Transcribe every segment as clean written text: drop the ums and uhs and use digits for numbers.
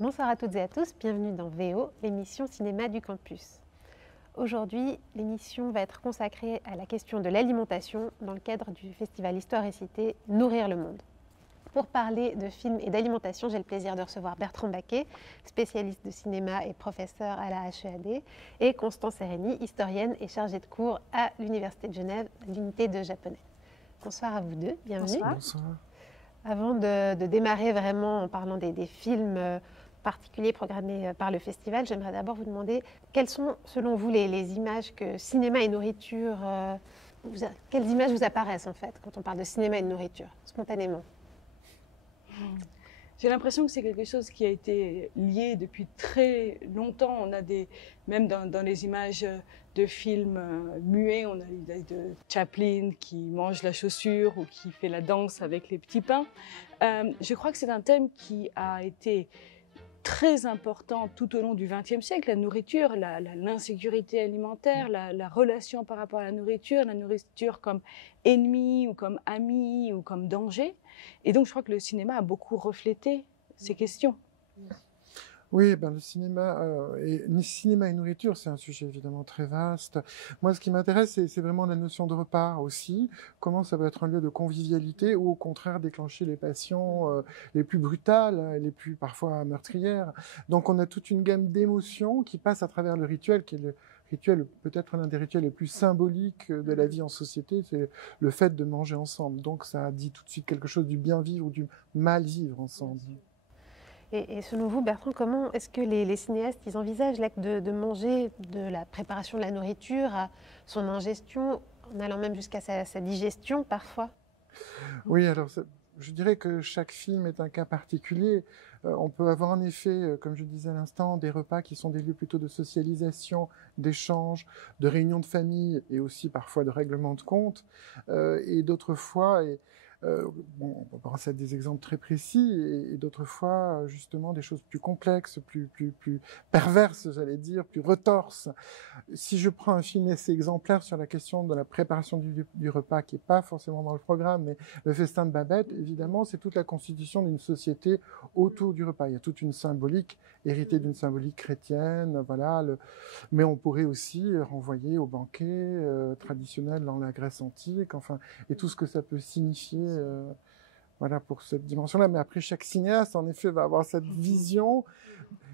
Bonsoir à toutes et à tous, bienvenue dans VO, l'émission Cinéma du Campus. Aujourd'hui, l'émission va être consacrée à la question de l'alimentation dans le cadre du festival Histoire et Cité Nourrir le Monde. Pour parler de films et d'alimentation, j'ai le plaisir de recevoir Bertrand Baquet, spécialiste de cinéma et professeur à la HEAD, et Constance Sereni, historienne et chargée de cours à l'Université de Genève, l'unité de japonais. Bonsoir à vous deux, bienvenue. Bonsoir. Bonsoir. Avant de démarrer vraiment en parlant des films particuliers programmés par le festival, j'aimerais d'abord vous demander quelles sont selon vous les images que cinéma et nourriture, quelles images vous apparaissent en fait quand on parle de cinéma et de nourriture, spontanément? J'ai l'impression que c'est quelque chose qui a été lié depuis très longtemps. On a même dans les images de films muets, on a l'idée de Chaplin qui mange la chaussure ou qui fait la danse avec les petits pains. Je crois que c'est un thème qui a été très important tout au long du XXe siècle, la nourriture, l'insécurité alimentaire, la relation par rapport à la nourriture comme ennemi ou comme ami ou comme danger. Et donc je crois que le cinéma a beaucoup reflété ces questions. Oui, le cinéma et nourriture, c'est un sujet évidemment très vaste. Moi, ce qui m'intéresse, c'est vraiment la notion de repas aussi. Comment ça va être un lieu de convivialité ou au contraire déclencher les passions les plus brutales, les plus parfois meurtrières. Donc, on a toute une gamme d'émotions qui passent à travers le rituel, qui est le rituel, peut-être l'un des rituels les plus symboliques de la vie en société, c'est le fait de manger ensemble. Donc, ça dit tout de suite quelque chose du bien vivre ou du mal vivre ensemble. Et selon vous, Bertrand, comment est-ce que les cinéastes ils envisagent l'acte de manger, de la préparation de la nourriture à son ingestion, en allant même jusqu'à sa digestion parfois? Oui, alors je dirais que chaque film est un cas particulier. On peut avoir en effet, comme je disais à l'instant, des repas qui sont des lieux plutôt de socialisation, d'échange, de réunion de famille et aussi parfois de règlement de compte. Et d'autres fois, on peut penser à des exemples très précis et d'autres fois, justement, des choses plus complexes, plus perverses, j'allais dire, plus retorses. Si je prends un film assez exemplaire sur la question de la préparation du repas, qui est pas forcément dans le programme, mais le festin de Babette, évidemment, c'est toute la constitution d'une société autour du repas. Il y a toute une symbolique héritée d'une symbolique chrétienne, voilà. Mais on pourrait aussi renvoyer au banquet traditionnel dans la Grèce antique, enfin, et tout ce que ça peut signifier. Voilà pour cette dimension-là. Mais après, chaque cinéaste, en effet, va avoir cette vision.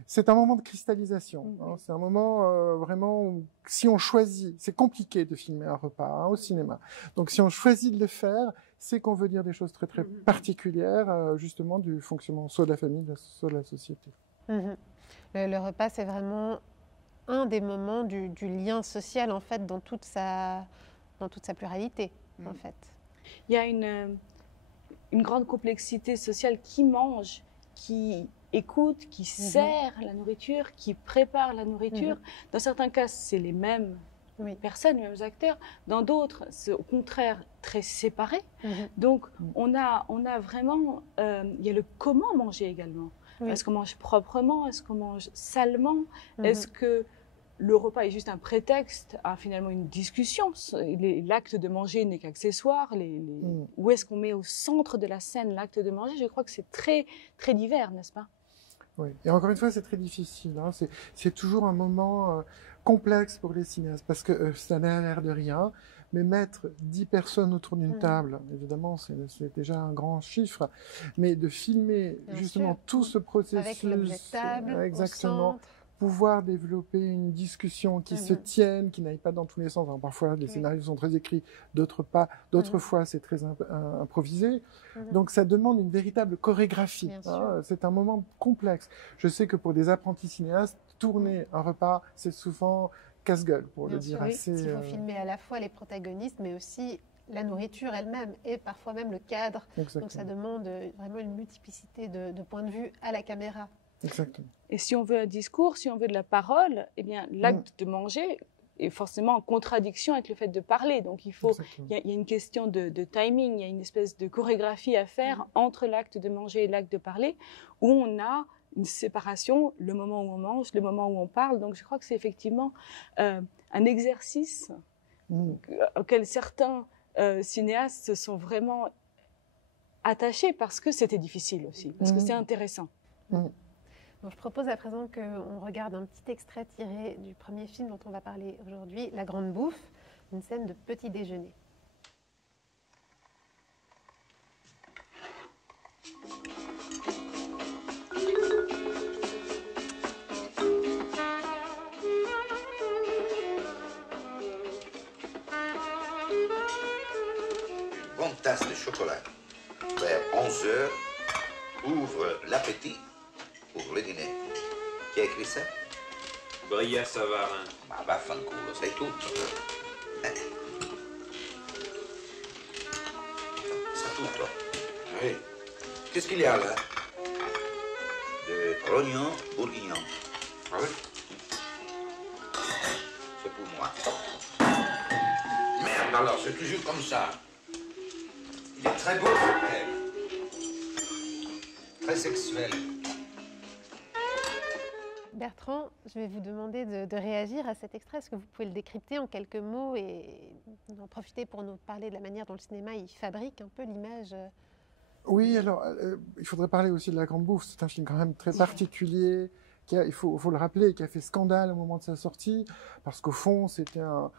C'est un moment de cristallisation. Hein. C'est un moment vraiment où, si on choisit, c'est compliqué de filmer un repas au cinéma. Donc, si on choisit de le faire, c'est qu'on veut dire des choses très très particulières, justement du fonctionnement soit de la famille, soit de la société. Le repas, c'est vraiment un des moments du lien social en fait dans toute sa pluralité en fait. Il y a une grande complexité sociale qui mange, qui écoute, qui sert la nourriture, qui prépare la nourriture. Dans certains cas, c'est les mêmes personnes, les mêmes acteurs. Dans d'autres, c'est au contraire très séparé. Donc, on a vraiment, il y a le comment manger également. Est-ce qu'on mange proprement? Est-ce qu'on mange salement? Est-ce que le repas est juste un prétexte à finalement une discussion? L'acte de manger n'est qu'accessoire. Où est-ce qu'on met au centre de la scène l'acte de manger? Je crois que c'est très, très divers, n'est-ce pas? Oui. Et encore une fois, c'est très difficile. Hein. C'est toujours un moment complexe pour les cinéastes parce que ça n'a l'air de rien, mais mettre 10 personnes autour d'une table, évidemment, c'est déjà un grand chiffre, mais de filmer justement tout ce processus, avec l'objet de table, exactement. Au centre. Pouvoir développer une discussion qui se tienne, qui n'aille pas dans tous les sens. Alors, parfois, les scénarios sont très écrits, d'autres pas. D'autres fois, c'est très improvisé. Donc, ça demande une véritable chorégraphie. Hein. C'est un moment complexe. Je sais que pour des apprentis cinéastes, tourner un repas, c'est souvent casse-gueule, pour le dire assez. Il faut filmer à la fois les protagonistes, mais aussi la nourriture elle-même et parfois même le cadre. Exactement. Donc, ça demande vraiment une multiplicité de points de vue à la caméra. Exactement. Et si on veut un discours, si on veut de la parole, eh bien, l'acte de manger est forcément en contradiction avec le fait de parler. Donc, il y a une question de timing, il y a une espèce de chorégraphie à faire entre l'acte de manger et l'acte de parler, où on a une séparation, le moment où on mange, le moment où on parle. Donc, je crois que c'est effectivement un exercice auquel certains cinéastes se sont vraiment attachés parce que c'était difficile aussi, parce que c'est intéressant. Donc, je propose à présent qu'on regarde un petit extrait tiré du premier film dont on va parler aujourd'hui, La Grande Bouffe, une scène de petit déjeuner. Une bonne tasse de chocolat vers 11 heures ouvre l'appétit pour le dîner. Qui a écrit ça? Bria Savarin. Ma vaffanculo, sai tutto. Sa tutto. Oui. Qu'est-ce qu'il y a là? De rognon bourguignon. Ah oui? C'est pour moi. Merde alors, c'est toujours comme ça. Il est très beau, ce thème. Très sexuel. Bertrand, je vais vous demander de réagir à cet extrait. Est-ce que vous pouvez le décrypter en quelques mots et en profiter pour nous parler de la manière dont le cinéma il fabrique un peu l'image? Oui, alors, il faudrait parler aussi de La Grande Bouffe. C'est un film quand même très particulier, il faut le rappeler, qui a fait scandale au moment de sa sortie, parce qu'au fond, c'était un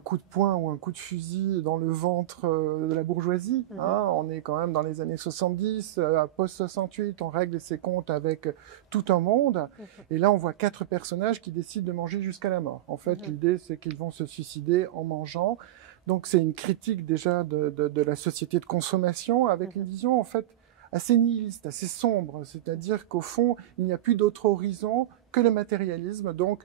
coup de poing ou un coup de fusil dans le ventre de la bourgeoisie. Hein. On est quand même dans les années 70, post-68, on règle ses comptes avec tout un monde. Et là, on voit 4 personnages qui décident de manger jusqu'à la mort. En fait, l'idée, c'est qu'ils vont se suicider en mangeant. Donc, c'est une critique déjà de la société de consommation, avec une vision, en fait, assez nihiliste, assez sombre. C'est-à-dire qu'au fond, il n'y a plus d'autre horizon que le matérialisme. Donc,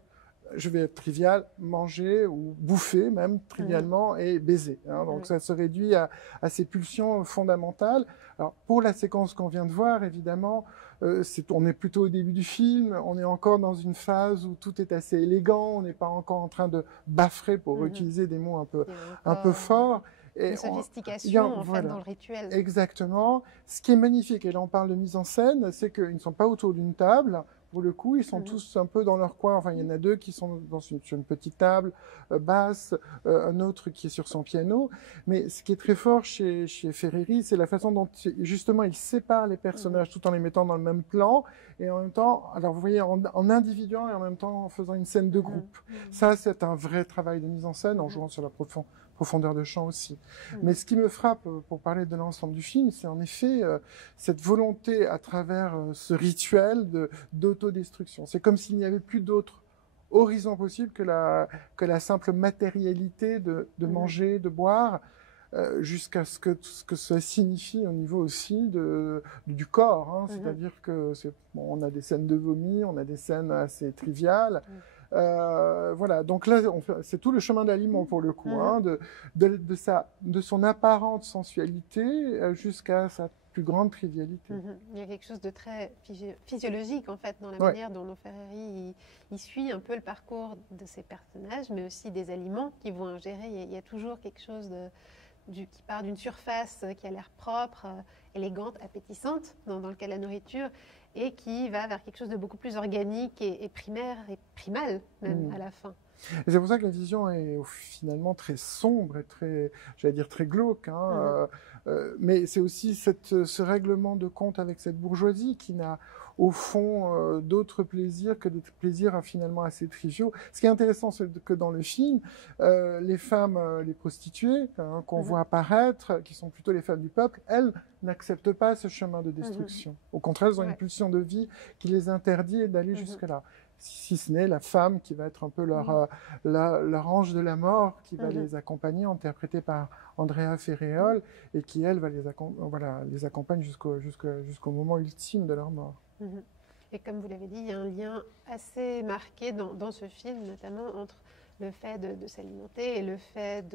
je vais être trivial, manger ou bouffer même trivialement et baiser. Hein. Donc ça se réduit à ces pulsions fondamentales. Alors pour la séquence qu'on vient de voir, évidemment, on est plutôt au début du film, on est encore dans une phase où tout est assez élégant, on n'est pas encore en train de baffrer pour utiliser des mots un peu forts. Une sophistication en fait dans le rituel. Exactement. Ce qui est magnifique, et là on parle de mise en scène, c'est qu'ils ne sont pas autour d'une table. Pour le coup, ils sont tous un peu dans leur coin. Enfin, il y en a 2 qui sont sur une petite table basse, un autre qui est sur son piano. Mais ce qui est très fort chez Ferreri, c'est la façon dont, justement, il sépare les personnages tout en les mettant dans le même plan. Et en même temps, alors vous voyez, en individuant et en même temps en faisant une scène de groupe. Ça, c'est un vrai travail de mise en scène, en jouant sur la profondeur de champ aussi. Mais ce qui me frappe, pour parler de l'ensemble du film, c'est en effet cette volonté à travers ce rituel d'autodestruction. C'est comme s'il n'y avait plus d'autre horizon possible que la simple matérialité de manger, de boire, jusqu'à ce que ça signifie au niveau aussi du corps. Hein. C'est-à-dire que on a des scènes de vomi, on a des scènes assez triviales. Voilà, donc là, c'est tout le chemin d'aliment pour le coup, hein, de son apparente sensualité jusqu'à sa plus grande trivialité. Il y a quelque chose de très physiologique en fait dans la manière dont Ferreri il suit un peu le parcours de ses personnages, mais aussi des aliments qu'ils vont ingérer. Il y a toujours quelque chose qui part d'une surface qui a l'air propre, élégante, appétissante dans le cas de la nourriture, et qui va vers quelque chose de beaucoup plus organique et primaire et primal même à la fin. Et c'est pour ça que la vision est finalement très sombre et très, j'allais dire très glauque. Hein, mais c'est aussi ce règlement de compte avec cette bourgeoisie qui n'a au fond d'autres plaisirs que des plaisirs finalement assez triviaux. Ce qui est intéressant, c'est que dans le film, les femmes, les prostituées qu'on voit apparaître, qui sont plutôt les femmes du peuple, elles n'acceptent pas ce chemin de destruction. Au contraire, elles ont une pulsion de vie qui les interdit d'aller jusque-là. Si ce n'est la femme qui va être un peu leur ange de la mort, qui va les accompagner, interprétée par Andrea Ferreol, et qui, elle, va les accompagne jusqu'au moment ultime de leur mort. Et comme vous l'avez dit, il y a un lien assez marqué dans ce film, notamment entre le fait de s'alimenter et le fait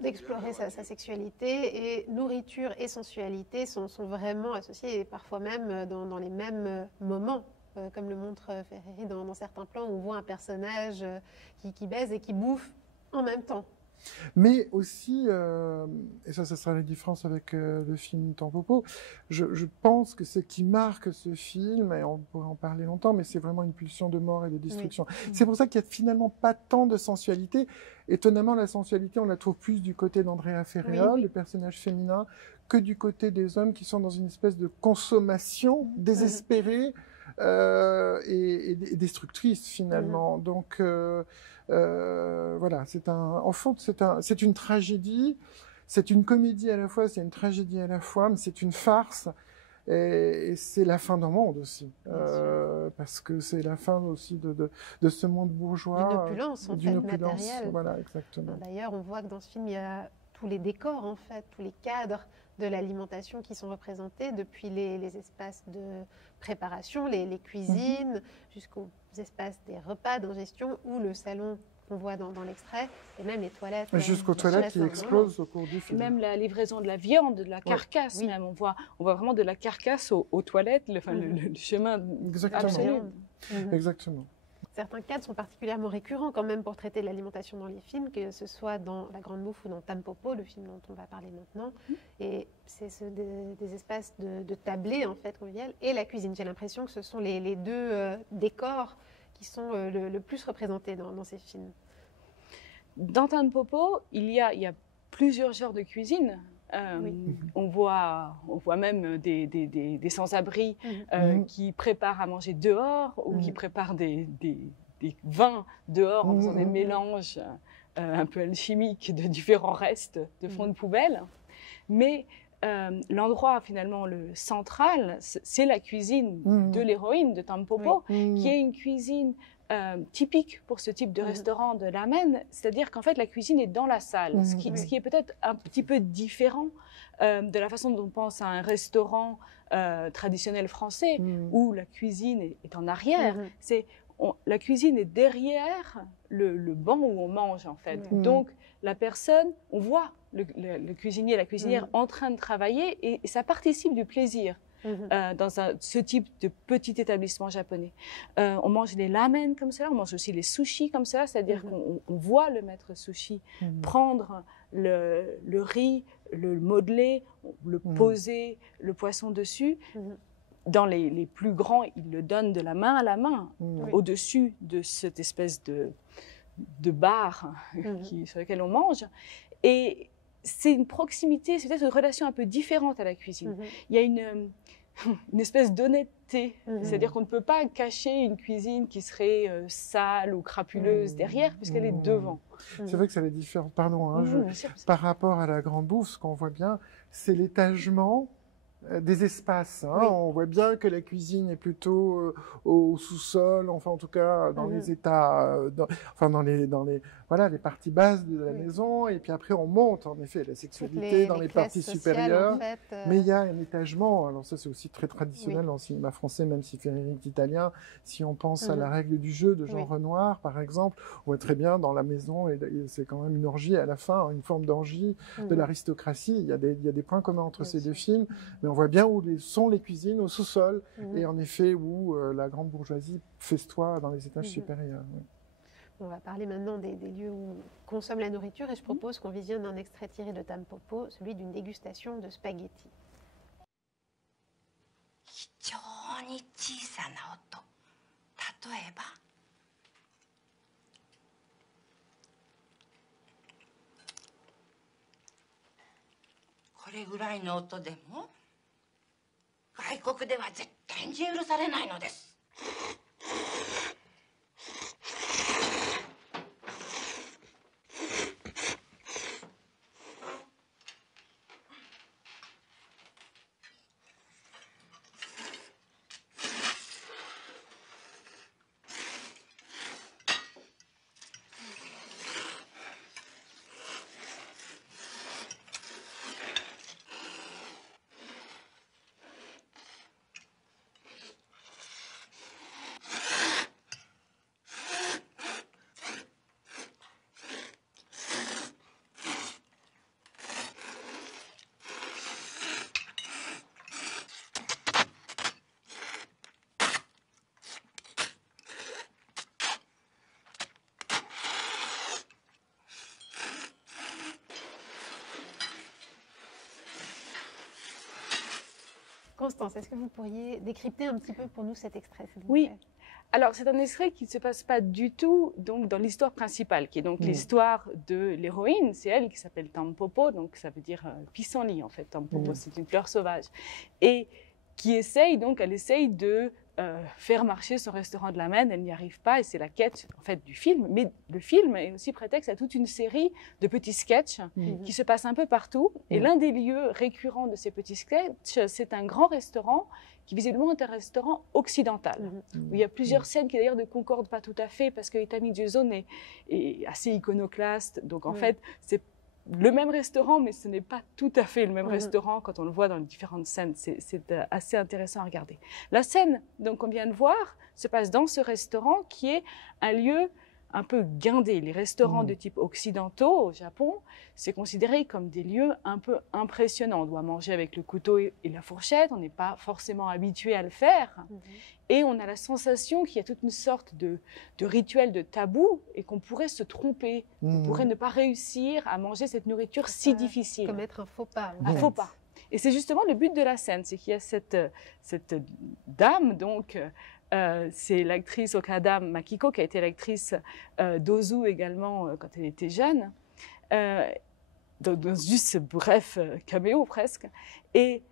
d'explorer sa sexualité, et nourriture et sensualité sont vraiment associés, et parfois même dans les mêmes moments. Comme le montre Ferreri dans certains plans où on voit un personnage qui baise et qui bouffe en même temps. Mais aussi, et ça sera la différence avec le film Tampopo, je pense que ce qui marque ce film, et on pourrait en parler longtemps, mais c'est vraiment une pulsion de mort et de destruction. Oui. C'est pour ça qu'il n'y a finalement pas tant de sensualité. Étonnamment, la sensualité, on la trouve plus du côté d'Andrea Ferreol, le personnage féminin, que du côté des hommes qui sont dans une espèce de consommation désespérée et destructrice finalement. Donc voilà, en fond, c'est une tragédie, c'est une comédie à la fois, c'est une tragédie à la fois, mais c'est une farce. Et c'est la fin d'un monde aussi, parce que c'est la fin aussi de ce monde bourgeois. D'une opulence, en fait, matérielle. Voilà, exactement. D'ailleurs, on voit que dans ce film, il y a tous les décors, en fait, tous les cadres de l'alimentation qui sont représentés, depuis les espaces de préparation, les cuisines, jusqu'aux espaces des repas d'ingestion ou le salon qu'on voit dans l'extrait, et même les toilettes. Jusqu'aux toilettes qui explosent au cours du film. Même la livraison de la viande, de la carcasse même. On voit vraiment de la carcasse aux toilettes, le chemin absolu. Exactement. Certains cadres sont particulièrement récurrents quand même pour traiter de l'alimentation dans les films, que ce soit dans La Grande Bouffe ou dans Tampopo, le film dont on va parler maintenant. Et c'est des espaces de tablés, en fait, convivial, et la cuisine. J'ai l'impression que ce sont les deux décors qui sont le plus représentés dans ces films. Dans Tampopo, il y a plusieurs genres de cuisine. On voit même des sans-abri qui préparent à manger dehors ou qui préparent des vins dehors en faisant des mélanges un peu alchimiques de différents restes de fonds de poubelle. Mais l'endroit finalement le central, c'est la cuisine de l'héroïne de Tampopo, qui est une cuisine typique pour ce type de restaurant de l'Amen, c'est-à-dire qu'en fait la cuisine est dans la salle, ce qui est peut-être un petit peu différent de la façon dont on pense à un restaurant traditionnel français où la cuisine est en arrière. La cuisine est derrière le banc où on mange en fait. Donc la personne, on voit le cuisinier, la cuisinière en train de travailler et ça participe du plaisir. Dans ce type de petit établissement japonais. On mange les ramen comme ça, on mange aussi les sushis comme ça, c'est-à-dire qu'on voit le maître sushi prendre le riz, le modeler, le poser, le poisson dessus. Dans les plus grands, il le donne de la main à la main, au-dessus de cette espèce de bar sur lequel on mange. Et c'est une proximité, c'est peut-être une relation un peu différente à la cuisine. Il y a une espèce d'honnêteté, c'est-à-dire qu'on ne peut pas cacher une cuisine qui serait sale ou crapuleuse derrière, puisqu'elle est devant. C'est vrai que ça va différent. Pardon, par rapport à La Grande Bouffe, ce qu'on voit bien, c'est l'étagement des espaces. On voit bien que la cuisine est plutôt au sous-sol, enfin en tout cas dans les états, dans les parties basses de la maison, et puis après on monte en effet la sexualité dans les parties supérieures. En fait, mais il y a un étagement, alors ça c'est aussi très traditionnel en cinéma français, même si Frédéric italien, si on pense à La Règle du jeu de Jean Renoir par exemple, on voit très bien dans la maison, et c'est quand même une orgie à la fin, une forme d'orgie de l'aristocratie. Il y a des points communs entre ces deux films, mais on voit bien où sont les cuisines, au sous-sol, et en effet où la grande bourgeoisie festoie dans les étages supérieurs. On va parler maintenant des lieux où on consomme la nourriture, et je propose qu'on visionne un extrait tiré de Tampopo, celui d'une dégustation de spaghettis. これぐらいの音でも外国では絶対に許されないのです。Constance, est-ce que vous pourriez décrypter un petit peu pour nous cet extrait, s'il vous Oui. plaît? Alors, c'est un extrait qui ne se passe pas du tout donc, dans l'histoire principale, qui est donc l'histoire de l'héroïne. C'est elle qui s'appelle Tampopo, donc ça veut dire pissenlit en fait. Tampopo, c'est une fleur sauvage. Et qui essaye, donc, elle essaye de faire marcher son restaurant de la Maine. Elle n'y arrive pas et c'est la quête en fait du film. Mais le film est aussi prétexte à toute une série de petits sketchs qui se passent un peu partout. Et l'un des lieux récurrents de ces petits sketchs, c'est un grand restaurant qui visiblement est un restaurant occidental, où il y a plusieurs scènes qui d'ailleurs ne concordent pas tout à fait, parce que Itami Juzo est assez iconoclaste, donc en fait, c'est le même restaurant, mais ce n'est pas tout à fait le même restaurant quand on le voit dans les différentes scènes. C'est assez intéressant à regarder. La scène donc, qu'on vient de voir se passe dans ce restaurant qui est un lieu un peu guindé. Les restaurants de type occidentaux au Japon, c'est considéré comme des lieux un peu impressionnants. On doit manger avec le couteau et la fourchette, on n'est pas forcément habitué à le faire. Et on a la sensation qu'il y a toute une sorte de rituel de tabou et qu'on pourrait se tromper, on pourrait ne pas réussir à manger cette nourriture si difficile. Commettre un faux pas. Un faux pas. Et c'est justement le but de la scène, c'est qu'il y a cette dame, donc, c'est l'actrice Okada Makiko, qui a été l'actrice d'Ozu également quand elle était jeune, dans juste ce bref caméo presque. Et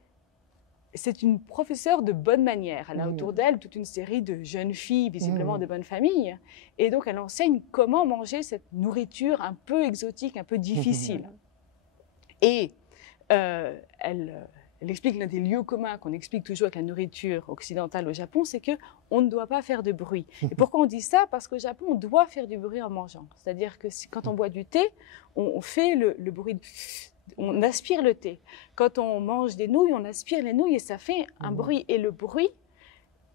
c'est une professeure de bonne manière. Elle a autour d'elle toute une série de jeunes filles, visiblement de bonne famille. Et donc, elle enseigne comment manger cette nourriture un peu exotique, un peu difficile. Et elle explique l'un des lieux communs qu'on explique toujours avec la nourriture occidentale au Japon, c'est qu'on ne doit pas faire de bruit. Et pourquoi on dit ça? Parce qu'au Japon, on doit faire du bruit en mangeant. C'est-à-dire que quand on boit du thé, on fait le bruit, on aspire le thé. Quand on mange des nouilles, on aspire les nouilles et ça fait un bruit. Et le bruit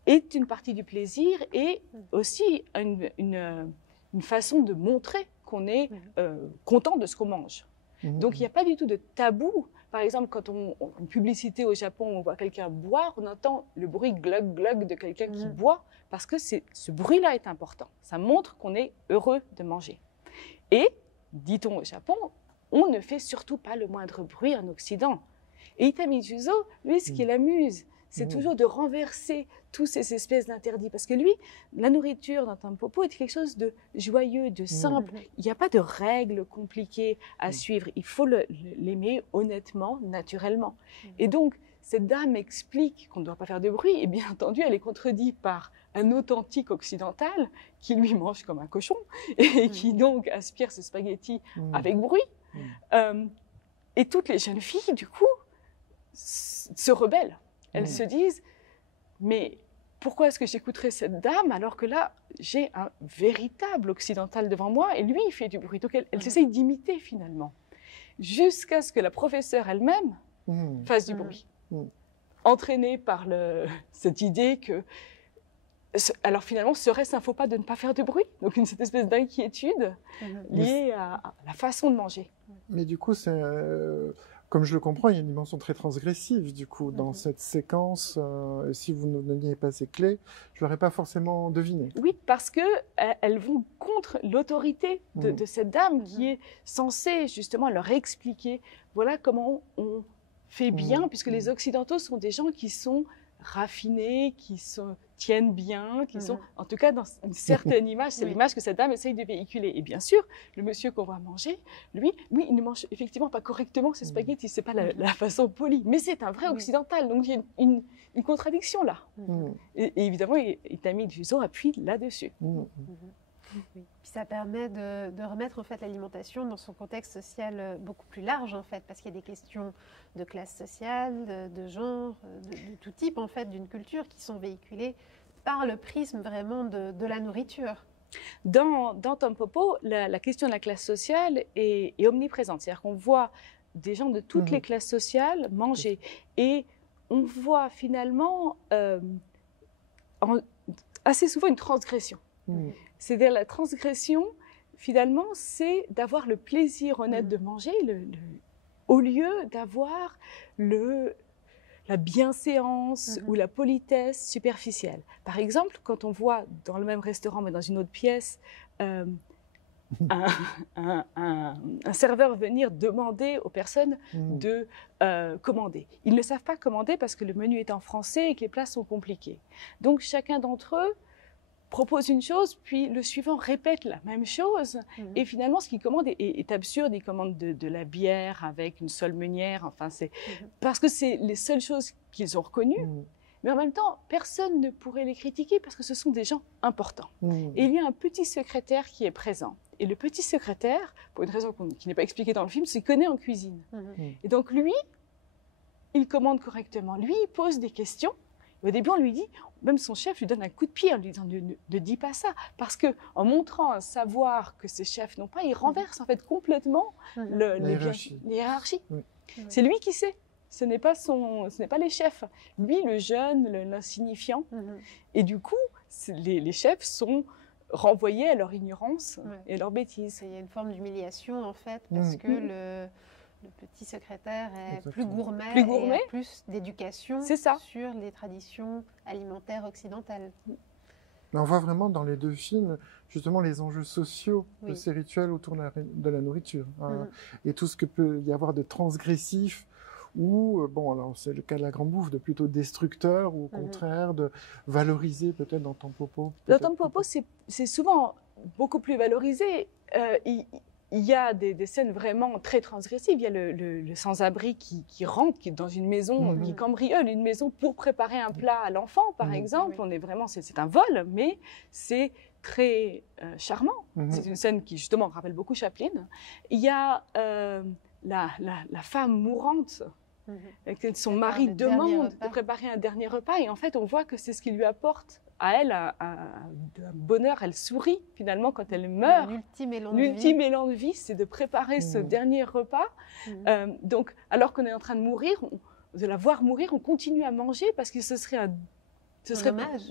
est une partie du plaisir et aussi une façon de montrer qu'on est content de ce qu'on mange. Donc, il n'y a pas du tout de tabou. Par exemple, quand une publicité au Japon, on voit quelqu'un boire, on entend le bruit glug glug de quelqu'un qui boit, parce que ce bruit-là est important. Ça montre qu'on est heureux de manger. Et, dit-on au Japon, on ne fait surtout pas le moindre bruit en Occident. Et Itami Juzo, lui, ce qui l'amuse, c'est toujours de renverser tous ces espèces d'interdits. Parce que lui, la nourriture dans Tampopo est quelque chose de joyeux, de simple. Il n'y a pas de règles compliquées à suivre. Il faut l'aimer honnêtement, naturellement. Et donc, cette dame explique qu'on ne doit pas faire de bruit. Et bien entendu, elle est contredite par un authentique occidental qui lui mange comme un cochon et qui donc aspire ses spaghettis avec bruit. Et toutes les jeunes filles, du coup, se rebellent. Elles se disent, mais pourquoi est-ce que j'écouterais cette dame alors que là, j'ai un véritable occidental devant moi et lui, il fait du bruit. Donc, elles essayent d'imiter finalement, jusqu'à ce que la professeure elle-même fasse du bruit. Entraînée par cette idée que, alors finalement, serait-ce un faux pas de ne pas faire de bruit? Donc, cette espèce d'inquiétude liée à la façon de manger. Mais du coup, c'est... Comme je le comprends, il y a une dimension très transgressive, du coup, dans cette séquence. Si vous ne donniez pas ces clés, je ne l'aurais pas forcément deviné. Oui, parce qu'elles vont contre l'autorité de cette dame qui est censée, justement, leur expliquer, voilà comment on fait bien, puisque les Occidentaux sont des gens qui sont raffinés, qui tiennent bien, qui sont, en tout cas, dans une certaine image. C'est l'image que cette dame essaye de véhiculer. Et bien sûr, le monsieur qu'on va manger, lui, il ne mange effectivement pas correctement ses spaghettis. C'est pas la façon polie. Mais c'est un vrai occidental. Donc, il y a une contradiction là. Et évidemment, Itami Juzo appuie là-dessus. Puis ça permet de remettre en fait l'alimentation dans son contexte social beaucoup plus large en fait, parce qu'il y a des questions de classe sociale, de genre, de tout type en fait, d'une culture qui sont véhiculées par le prisme vraiment de la nourriture. Dans Tampopo, la question de la classe sociale est omniprésente. C'est-à-dire qu'on voit des gens de toutes les classes sociales manger et on voit finalement assez souvent une transgression. C'est-à-dire la transgression, finalement, c'est d'avoir le plaisir honnête de manger au lieu d'avoir la bienséance ou la politesse superficielle. Par exemple, quand on voit dans le même restaurant, mais dans une autre pièce, un serveur venir demander aux personnes de commander. Ils ne savent pas commander parce que le menu est en français et que les plats sont compliqués. Donc chacun d'entre eux propose une chose, puis le suivant répète la même chose. Et finalement, ce qu'il commande est absurde. Il commande de la bière avec une seule meunière. Enfin, c'est parce que c'est les seules choses qu'ils ont reconnues. Mais en même temps, personne ne pourrait les critiquer parce que ce sont des gens importants. Et il y a un petit secrétaire qui est présent. Et le petit secrétaire, pour une raison qui n'est pas expliquée dans le film, s'y connaît en cuisine. Et donc lui, il commande correctement. Lui, il pose des questions. Au début, on lui dit, même son chef lui donne un coup de pied en lui disant ne dis pas ça. Parce qu'en montrant un savoir que ses chefs n'ont pas, il renverse en fait complètement la hiérarchie. C'est lui qui sait. Ce n'est pas les chefs. Lui, le jeune, l'insignifiant. Et du coup, les chefs sont renvoyés à leur ignorance et leur bêtise. Il y a une forme d'humiliation en fait, parce que le petit secrétaire est plus gourmet et a plus d'éducation sur les traditions alimentaires occidentales. Mais on voit vraiment dans les deux films justement les enjeux sociaux de ces rituels autour de la nourriture et tout ce que peut y avoir de transgressif ou, bon, alors c'est le cas de la grande bouffe, de plutôt destructeur ou au contraire de valoriser peut-être dans Tampopo. Dans Tampopo, c'est souvent beaucoup plus valorisé. Il y a des scènes vraiment très transgressives. Il y a le sans-abri qui rentre dans une maison, qui cambriole une maison pour préparer un plat à l'enfant, par exemple. On est vraiment, c'est un vol, mais c'est très charmant. C'est une scène qui, justement, rappelle beaucoup Chaplin. Il y a la femme mourante. Son mari demande de préparer un dernier repas et en fait on voit que c'est ce qui lui apporte à elle un bonheur. Elle sourit finalement quand elle meurt. L'ultime élan de vie, c'est de préparer ce dernier repas. Donc alors qu'on est en train de mourir, de la voir mourir, on continue à manger parce que ce serait un hommage.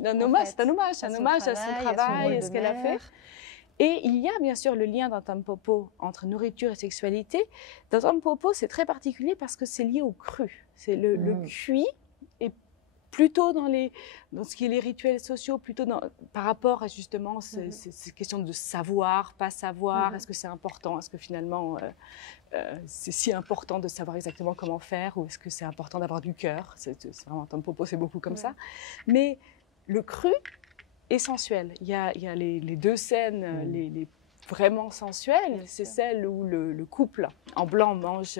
C'est un hommage à son travail, à ce qu'elle a fait. Et il y a bien sûr le lien dans Tampopo entre nourriture et sexualité. Dans Tampopo, c'est très particulier parce que c'est lié au cru. C'est le cuit et plutôt dans ce qui est les rituels sociaux, plutôt par rapport à justement ces questions de savoir, pas savoir. Est-ce que c'est important? Est-ce que finalement c'est si important de savoir exactement comment faire? Ou est-ce que c'est important d'avoir du cœur? C'est vraiment Tampopo, c'est beaucoup comme ça. Mais le cru et sensuel. Il y a les deux scènes les vraiment sensuelles. C'est celle où le couple en blanc mange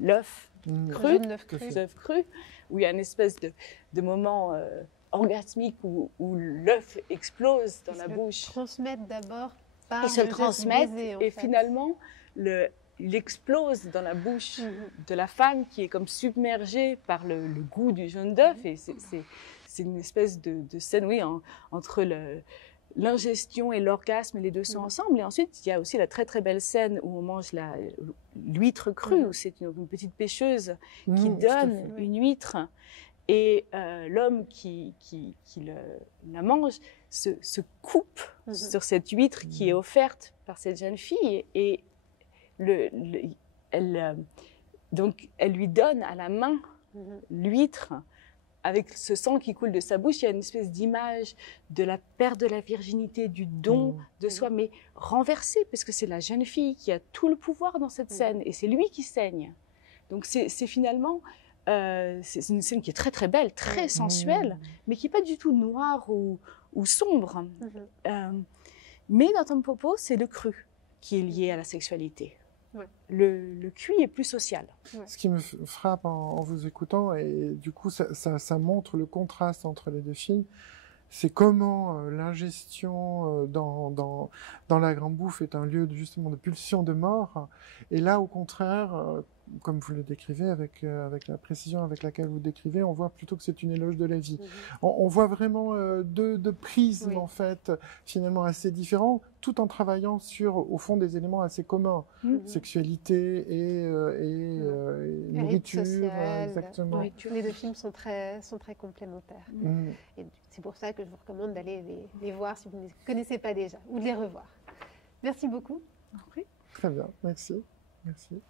l'œuf cru, où il y a une espèce de moment orgasmique où l'œuf explose dans la bouche. Ils se transmettent d'abord par Ils se le transmettent et finalement il explose dans la bouche de la femme qui est comme submergée par le goût du jaune d'œuf et c'est une espèce de scène, oui, entre l'ingestion et l'orgasme, les deux sont ensemble. Et ensuite, il y a aussi la très très belle scène où on mange l'huître crue, où c'est une petite pêcheuse qui donne une huître. Et l'homme qui la mange se coupe sur cette huître qui est offerte par cette jeune fille. Et donc, elle lui donne à la main l'huître. Avec ce sang qui coule de sa bouche, il y a une espèce d'image de la perte de la virginité, du don de soi, mais renversé, parce que c'est la jeune fille qui a tout le pouvoir dans cette scène, et c'est lui qui saigne. Donc c'est finalement, c'est une scène qui est très très belle, très sensuelle, mais qui n'est pas du tout noire ou sombre. Mais dans Tampopo, c'est le cru qui est lié à la sexualité. Le cuit est plus social. Ce qui me frappe en vous écoutant, et du coup ça montre le contraste entre les deux films, c'est comment l'ingestion dans la grande bouffe est un lieu justement de pulsion de mort, et là au contraire, comme vous le décrivez avec la précision avec laquelle vous le décrivez, on voit plutôt que c'est une éloge de la vie. On voit vraiment deux prismes en fait, finalement assez différents, tout en travaillant sur, au fond, des éléments assez communs, sexualité et nourriture, exactement. Les deux films sont très complémentaires. Et c'est pour ça que je vous recommande d'aller les voir si vous ne les connaissez pas déjà, ou de les revoir. Merci beaucoup. Très bien, merci. Merci.